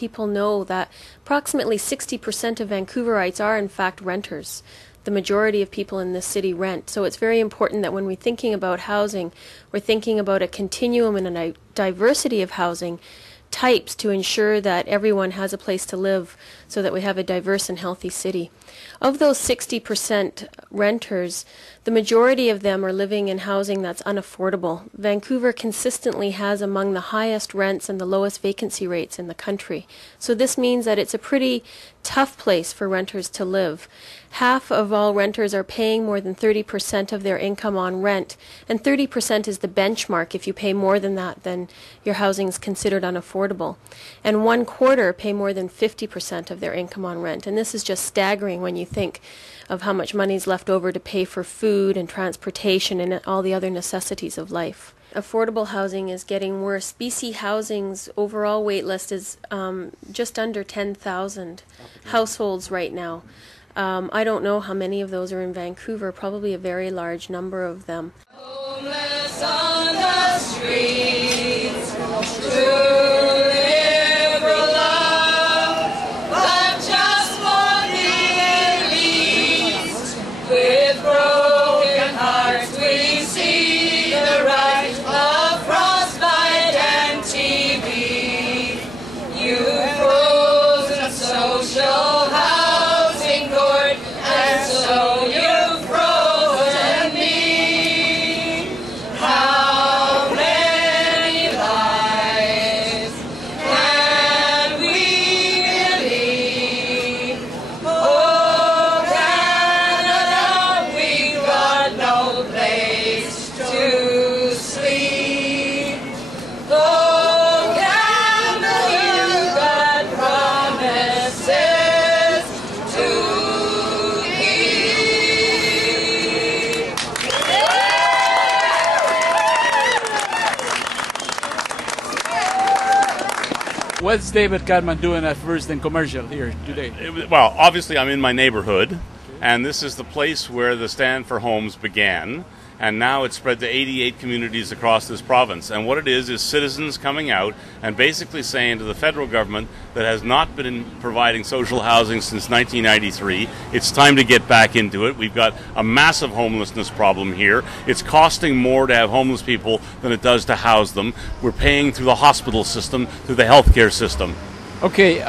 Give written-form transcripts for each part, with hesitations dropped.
people know that approximately 60% of Vancouverites are in fact renters. The majority of people in this city rent. So it's very important that when we're thinking about housing, we're thinking about a continuum and a diversity of housing types to ensure that everyone has a place to live so that we have a diverse and healthy city. Of those 60% renters, the majority of them are living in housing that's unaffordable. Vancouver consistently has among the highest rents and the lowest vacancy rates in the country. So this means that it's a pretty tough place for renters to live. Half of all renters are paying more than 30% of their income on rent, and 30% is the benchmark. If you pay more than that, then your housing is considered unaffordable. And 1/4 pay more than 50% of their income on rent. And this is just staggering when you think of how much money is left over to pay for food and transportation and all the other necessities of life. Affordable housing is getting worse. BC Housing's overall wait list is just under 10,000 households right now. I don't know how many of those are in Vancouver, probably a very large number of them. Homeless on the streets, to live for love, but just for the elite. With broken hearts we see the rise of frostbite and TB. You've frozen social housing court, and so you've frozen me. How many lives can we believe? Oh, Canada, we've got no place to sleep. Oh, Canada, you've got promises to keep. What's David Cadman doing at First and Commercial here today? Well, obviously I'm in my neighborhood, and this is the place where the Stand for Homes began, and now it's spread to 88 communities across this province. And what it is citizens coming out and basically saying to the federal government that has not been providing social housing since 1993, it's time to get back into it. We've got a massive homelessness problem here. It's costing more to have homeless people than it does to house them. We're paying through the hospital system, through the healthcare system. Okay,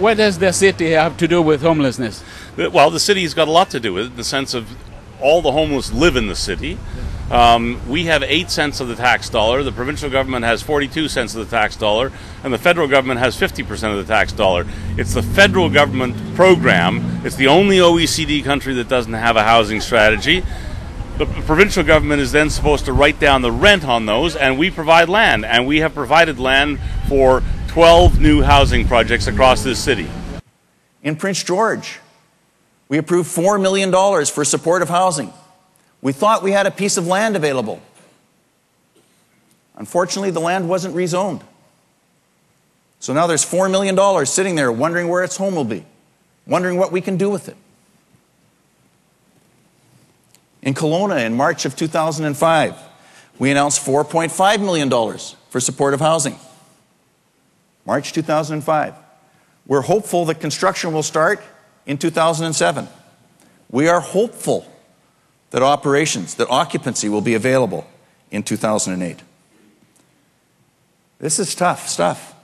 what does the city have to do with homelessness? Well, the city's got a lot to do with it in the sense of all the homeless live in the city. We have 8 cents of the tax dollar, the provincial government has 42 cents of the tax dollar, and the federal government has 50% of the tax dollar. It's the federal government program. It's the only OECD country that doesn't have a housing strategy. The provincial government is then supposed to write down the rent on those, and we provide land. And we have provided land for 12 new housing projects across this city. In Prince George, we approved $4 million for supportive housing. We thought we had a piece of land available. Unfortunately, the land wasn't rezoned. So now there's $4 million sitting there wondering where its home will be, wondering what we can do with it. In Kelowna, in March of 2005, we announced $4.5 million for supportive housing. March 2005. We're hopeful that construction will start in 2007. We are hopeful that occupancy will be available in 2008. This is tough stuff.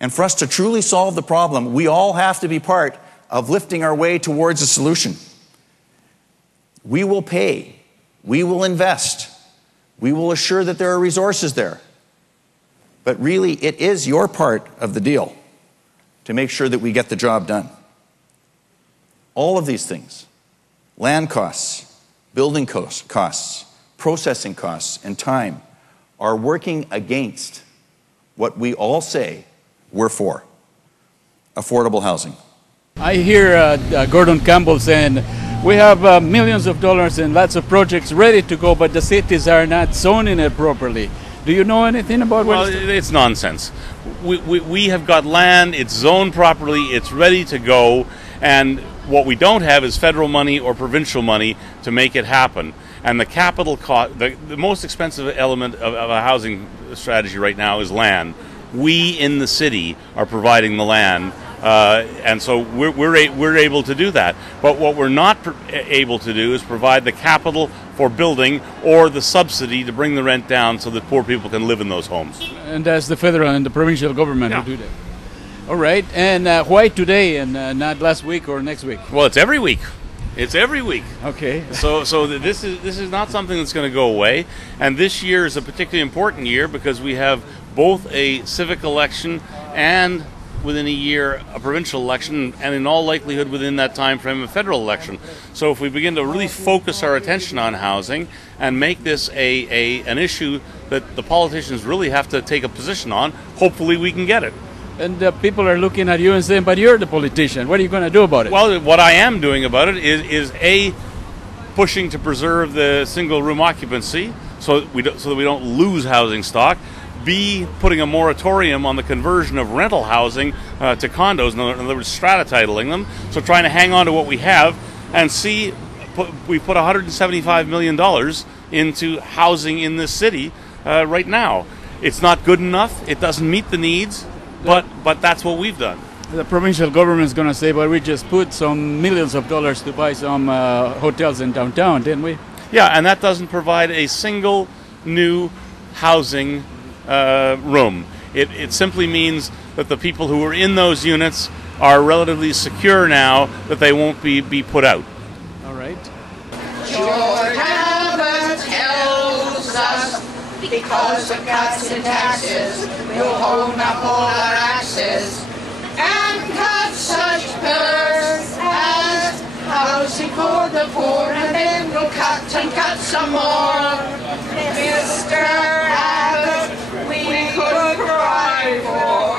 And for us to truly solve the problem, we all have to be part of lifting our way towards a solution. We will pay, we will invest, we will assure that there are resources there. But really, it is your part of the deal to make sure that we get the job done. All of these things, land costs, building costs, processing costs, and time, are working against what we all say we're for: affordable housing. I hear Gordon Campbell saying we have millions of dollars and lots of projects ready to go, but the cities are not zoning it properly. Do you know anything about what? Well, it's nonsense. We have got land, it's zoned properly, it's ready to go, and what we don't have is federal money or provincial money to make it happen. And the capital cost, the most expensive element of a housing strategy right now is land. We in the city are providing the land, and so we're able to do that. But what we're not able to do is provide the capital for building or the subsidy to bring the rent down so that poor people can live in those homes. And that's the federal and the provincial government Yeah. who do that. All right. And why today and not last week or next week? Well, it's every week. It's every week. Okay. So this is not something that's going to go away. And this year is a particularly important year because we have both a civic election and within a year a provincial election, and in all likelihood within that time frame a federal election. So if we begin to really focus our attention on housing and make this an issue that the politicians really have to take a position on, hopefully we can get it. And people are looking at you and saying, but you're the politician. What are you going to do about it? Well, what I am doing about it is A, pushing to preserve the single room occupancy so that we don't lose housing stock. B, putting a moratorium on the conversion of rental housing to condos, in other words, strata titling them, so trying to hang on to what we have. And C, we put $175 million into housing in this city right now. It's not good enough. It doesn't meet the needs, but that's what we've done. The provincial government is going to say, but we just put some millions of dollars to buy some hotels in downtown, didn't we? Yeah, and that doesn't provide a single new housing room. It simply means that the people who are in those units are relatively secure now that they won't be put out. All right. George Abbott tells us because of cuts in taxes, we'll hold up all our axes and cut such pillars as housing for the poor, and then we'll cut and cut some more. Mr. Abbott, we could provide for.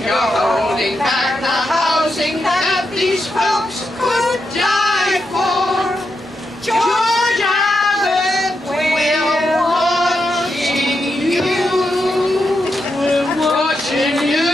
You're holding back the housing that these folks could die for. George Abbott, we're watching you. We're watching you.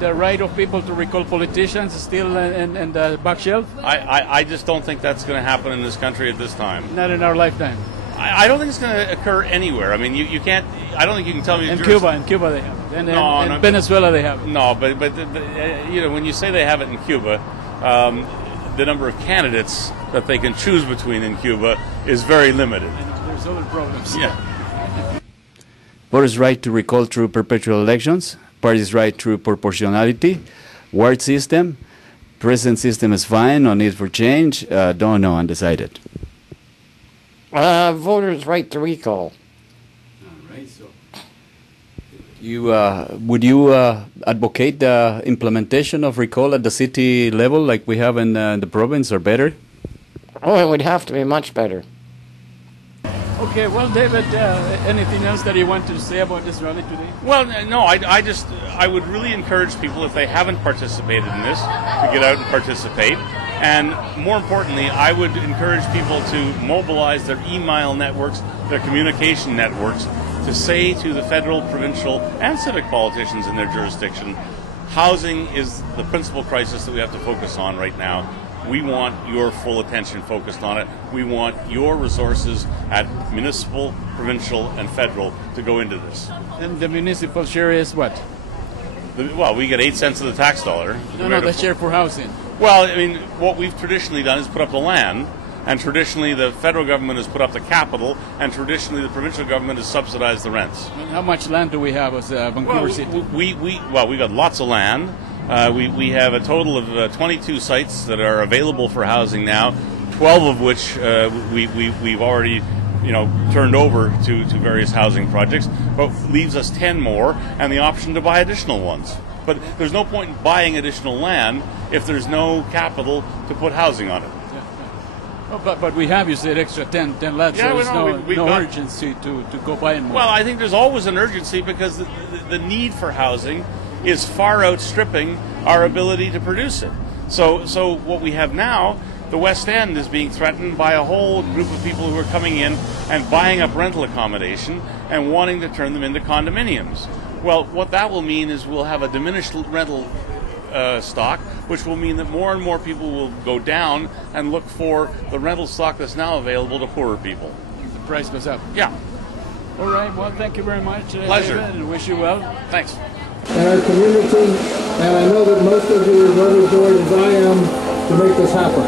The right of people to recall politicians is still in the back shelf? I just don't think that's going to happen in this country at this time. Not in our lifetime. I don't think it's going to occur anywhere. I mean, you can't. I don't think you can tell me. In Cuba they have it. And in Venezuela they have it. No, but when you say they have it in Cuba, the number of candidates that they can choose between in Cuba is very limited. And there's other problems. Yeah. Voters' right to recall through perpetual elections, parties' right through proportionality, ward system, present system is fine, no need for change, don't know, undecided. Voters' right to recall. All right, so would you advocate the implementation of recall at the city level like we have in the province, or better? Oh, it would have to be much better. Okay, well, David, anything else that you want to say about this rally today? Well, no, I would really encourage people, if they haven't participated in this, to get out and participate. And more importantly, I would encourage people to mobilize their email networks, their communication networks, to say to the federal, provincial, and civic politicians in their jurisdiction, housing is the principal crisis that we have to focus on right now. We want your full attention focused on it. We want your resources at municipal, provincial, and federal to go into this. And the municipal share is what? Well, we get 8 cents of the tax dollar. No, the share for housing. Well, I mean, what we've traditionally done is put up the land, and traditionally the federal government has put up the capital, and traditionally the provincial government has subsidized the rents. And how much land do we have as Vancouver City? We've got lots of land. We have a total of 22 sites that are available for housing now, 12 of which we've already turned over to various housing projects, but leaves us 10 more and the option to buy additional ones. But there's no point in buying additional land if there's no capital to put housing on it. Oh, but we have, you said, extra 10 lots, Yeah, so there's we've no got urgency to go buy more. Well, I think there's always an urgency because the need for housing is far outstripping our ability to produce it. So what we have now, the West End is being threatened by a whole group of people who are coming in and buying up rental accommodation and wanting to turn them into condominiums. Well, what that will mean is we'll have a diminished rental stock, which will mean that more and more people will go down and look for the rental stock that's now available to poorer people. The price goes up. Yeah. All right, well, thank you very much. Pleasure. David, and wish you well. Thanks. And our community, and I know that most of you are as overjoyed as I am to make this happen.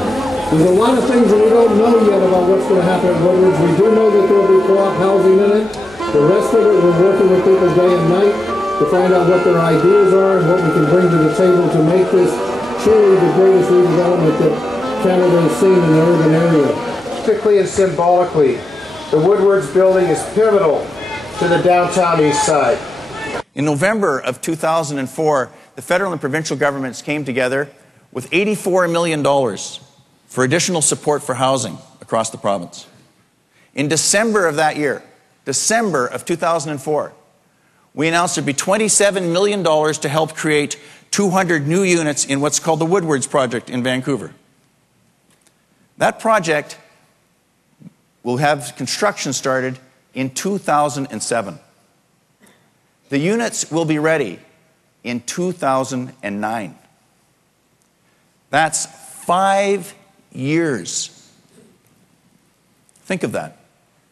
There's a lot of things that we don't know yet about what's going to happen at Woodwards. We do know that there will be co-op housing in it. The rest of it, we're working with people day and night to find out what their ideas are and what we can bring to the table to make this truly the greatest redevelopment that Canada has seen in the urban area. Practically and symbolically, the Woodwards building is pivotal to the downtown east side. In November of 2004, the federal and provincial governments came together with $84 million for additional support for housing across the province. In December of that year, December of 2004, we announced there'd be $27 million to help create 200 new units in what's called the Woodwards Project in Vancouver. That project will have construction started in 2007. The units will be ready in 2009. That's 5 years. Think of that.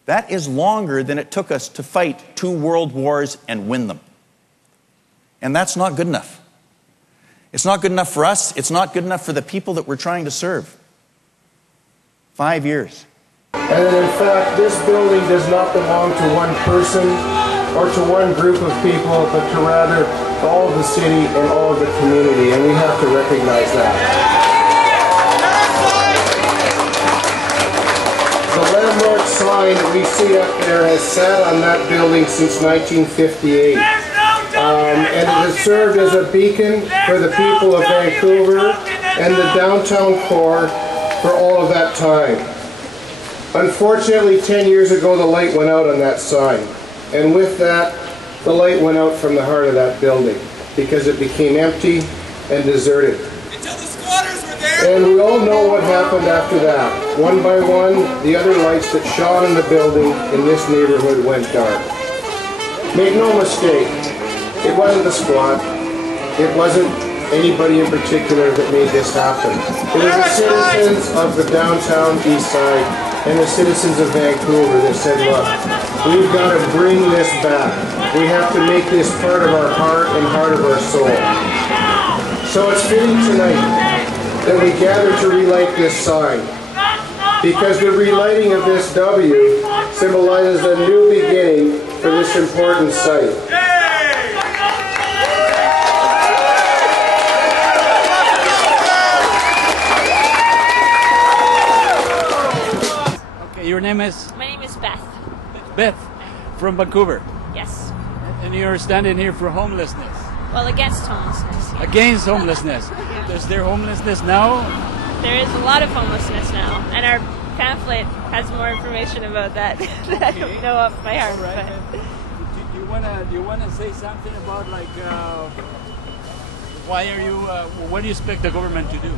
That is longer than it took us to fight 2 world wars and win them. And that's not good enough. It's not good enough for us. It's not good enough for the people that we're trying to serve. 5 years. And in fact, this building does not belong to one person or to one group of people, but to rather all of the city and all of the community, and we have to recognize that. The landmark sign that we see up there has sat on that building since 1958. And it has served as a beacon for the people of Vancouver and the downtown core for all of that time. Unfortunately, 10 years ago, the light went out on that sign. And with that, the light went out from the heart of that building because it became empty and deserted. Until the squatters were there. And we all know what happened after that. One by one, the other lights that shone in the building in this neighborhood went dark. Make no mistake, it wasn't the squat. It wasn't anybody in particular that made this happen. It was the citizens of the downtown east side and the citizens of Vancouver that said, look, we've got to bring this back. We have to make this part of our heart and heart of our soul. So it's fitting tonight that we gather to relight this sign, because the relighting of this W symbolizes a new beginning for this important site. Your name is? My name is Beth. Beth, from Vancouver. Yes. And you're standing here for homelessness. Well, against homelessness. Yeah. Against homelessness. Yeah. Is there homelessness now? There is a lot of homelessness now, and our pamphlet has more information about that that I don't know off by heart. Right. Do you wanna say something about what do you expect the government to do?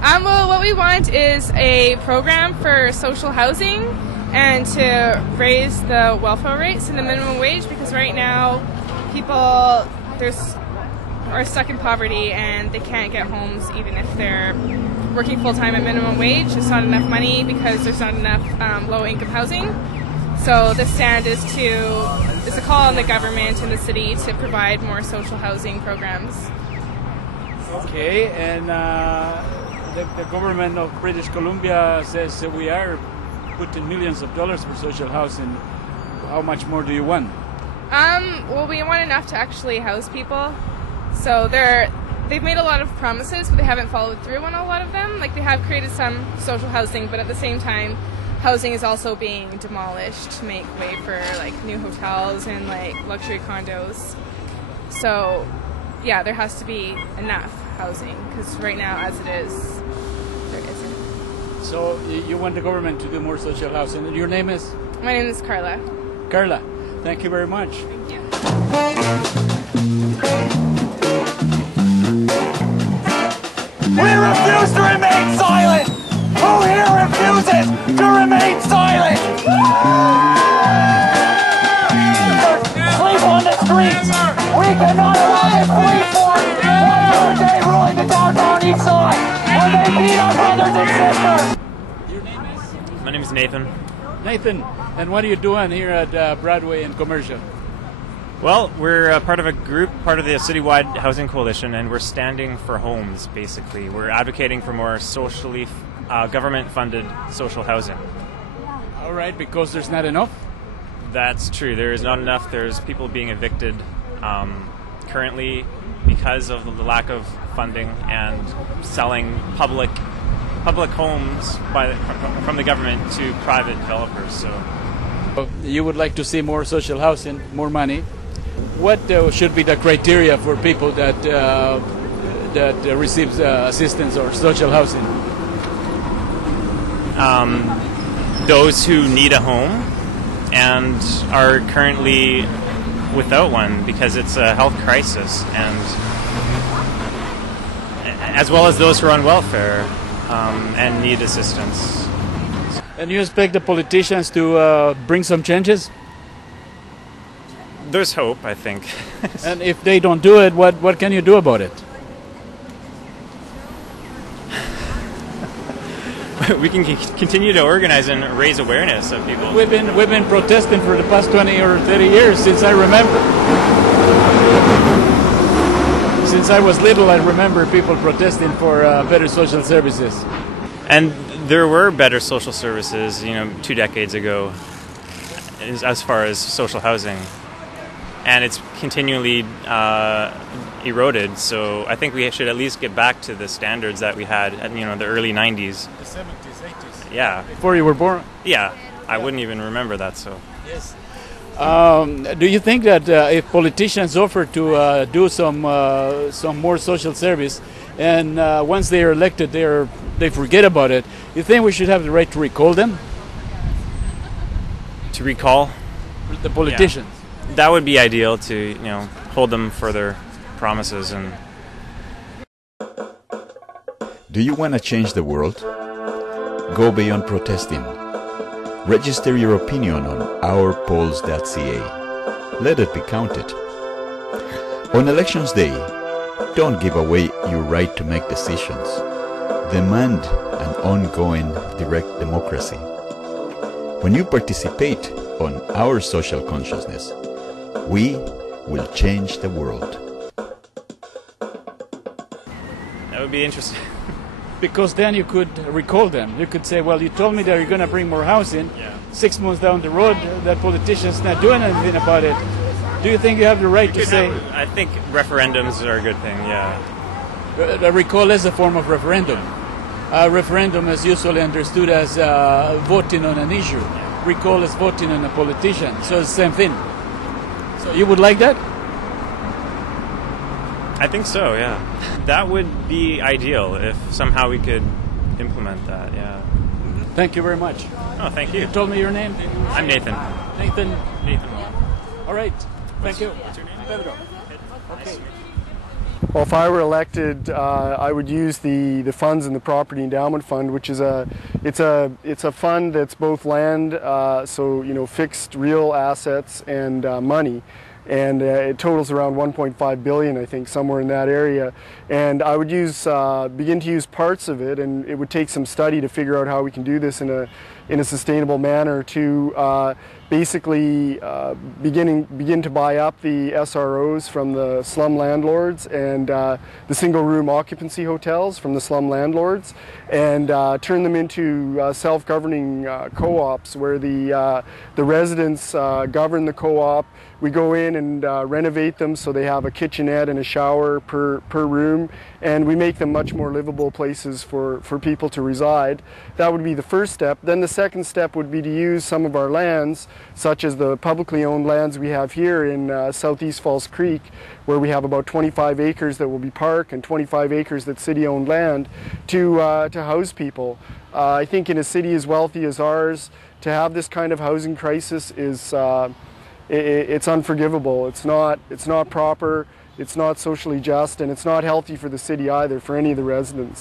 Well, what we want is a program for social housing and to raise the welfare rates and the minimum wage, because right now people are stuck in poverty and they can't get homes even if they're working full-time at minimum wage. There's not enough money because there's not enough low-income housing. So the stand is a call on the government and the city to provide more social housing programs. Okay, and the government of British Columbia says we are putting millions of dollars for social housing. How much more do you want? Well, we want enough to actually house people. So they've made a lot of promises, but they haven't followed through on a lot of them. Like, they have created some social housing, but at the same time, housing is also being demolished to make way for like new hotels and like luxury condos. So yeah, there has to be enough housing, because right now, as it is, there isn't. So you want the government to do more social housing. And your name is? My name is Carla. Carla, thank you very much. Thank you. We refuse to remain silent! Who here refuses to remain silent? Sleep on the streets! We cannot allow the police force one more day ruling the downtown east side when they beat our brothers and sisters! Your name is? My name is Nathan. Nathan, And what are you doing here at Broadway and Commercial? Well, we're part of a group, part of the citywide housing coalition, and we're standing for homes, basically. We're advocating for more socially, government-funded social housing. All right, because there's not enough? That's true. There is not enough. There's people being evicted currently because of the lack of funding and selling public homes from the government to private developers. So, you would like to see more social housing, more money. What should be the criteria for people that receives assistance or social housing? Those who need a home and are currently without one because it's a health crisis, and as well as those who are on welfare and need assistance. And you expect the politicians to bring some changes? There's hope, I think. And if they don't do it, what can you do about it? We can continue to organize and raise awareness of people. We've been protesting for the past 20 or 30 years since I remember. Since I was little, I remember people protesting for better social services. And there were better social services, 2 decades ago, as far as social housing. And it's continually eroded, so I think we should at least get back to the standards that we had at the early 90s. The 70s, 80s. Yeah. Before you were born? Yeah. I wouldn't even remember that, so. Yes. Do you think that if politicians offer to do some more social service, and once they are elected, they forget about it, you think we should have the right to recall them? To recall? The politicians? Yeah. That would be ideal to, hold them for their promises. And do you want to change the world? Go beyond protesting. Register your opinion on ourpolls.ca. Let it be counted. On Elections Day, don't give away your right to make decisions. Demand an ongoing direct democracy. When you participate on our social consciousness, we will change the world. That would be interesting. Because then you could recall them. You could say, well, you told me that you're going to bring more housing. Yeah. 6 months down the road, that politician's not doing anything about it. Do you think you have the right to say... I think referendums are a good thing, yeah. A recall is a form of referendum. A referendum is usually understood as voting on an issue. Recall is voting on a politician, so it's the same thing. So you would like that? I think so, yeah. That would be ideal if somehow we could implement that, yeah. Thank you very much. Oh, thank you. You told me your name? I'm Nathan. Nathan? Nathan. All right. Thank you. What's your name? Pedro. Okay. Well, if I were elected, I would use the funds in the Property Endowment Fund, which is it's a fund that's both land, so fixed real assets and money, and it totals around 1.5 billion, I think, somewhere in that area. And I would begin to use parts of it, and it would take some study to figure out how we can do this in a sustainable manner to basically begin to buy up the SROs from the slum landlords and the single room occupancy hotels from the slum landlords, and turn them into self-governing co-ops where the residents govern the co-op. We go in and renovate them so they have a kitchenette and a shower per room, and we make them much more livable places for people to reside. That would be the first step. Then the second step would be to use some of our lands, such as the publicly owned lands we have here in Southeast Falls Creek, where we have about 25 acres that will be park and 25 acres that's city-owned land, to house people. I think in a city as wealthy as ours, to have this kind of housing crisis is it's unforgivable. It's not proper, it's not socially just, and it's not healthy for the city either, for any of the residents.